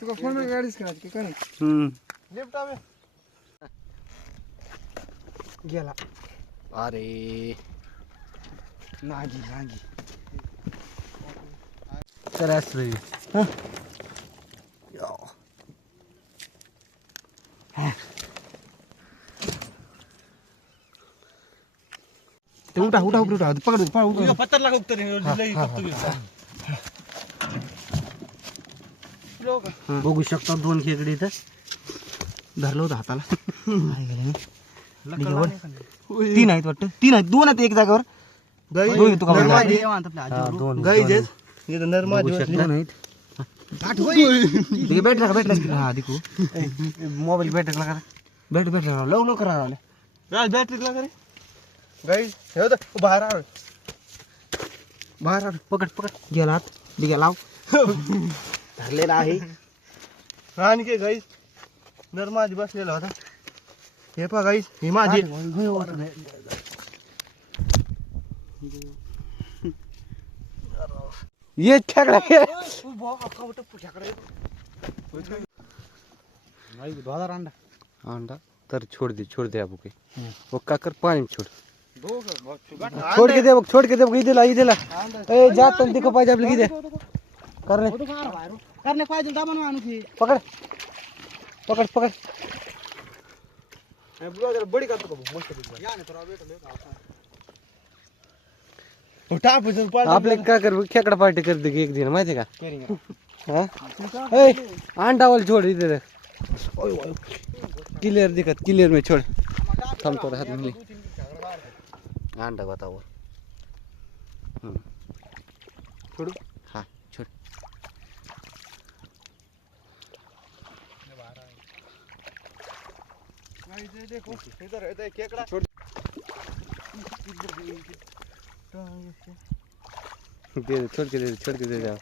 तुका phone में गाडीच करायची काय लिफ्ट आवे गेला अरे नागी नागी तर असं ते उठा उठा उठा पकड पकड पत्तर लाग उगतं लई बघू शकता दोन खेकडे इथं धरलं होतं हाताला तीन आहेत वाटतं तीन आहेत दोन आहेत एक जागेवर दोन तू गाई जेच हे नरमा भेटला हा दिकू मोबाईल भेटला का भेटला लव करा राज बॅटरी ला करे गाई हे होतं बाहेर आव बाहेर पकड पकड गेला आत दिघ्या लाव धरलेला आहे आणि के गाई नरमाज बसलेला होता हे पहा गाई ही माझी ये खेकडा अंडा तर छोड़ दे अब के वो काकर पानी में छोड़ छोड़ के दे इधर ला ए जा तन दिख पाजे आपले किदे करणे पाहिजे दामन माणूस पकड़ पकड़ पकड़ बड़ी का तो मस्त या ने थोड़ा वेट ले टाप आपले का कर खेकडा पार्टी कर दे एक दिन माहिती का हां ए अंडा वाल छोड़ इधर क्लियर दिखत क्लियर में छोड़ थम थोड़ा हाथ में अंडा बताओ छोड़ो हाँ छोड़ देखो इधर इधर केकड़ा छोड़ दे छोड़ के दे जाओ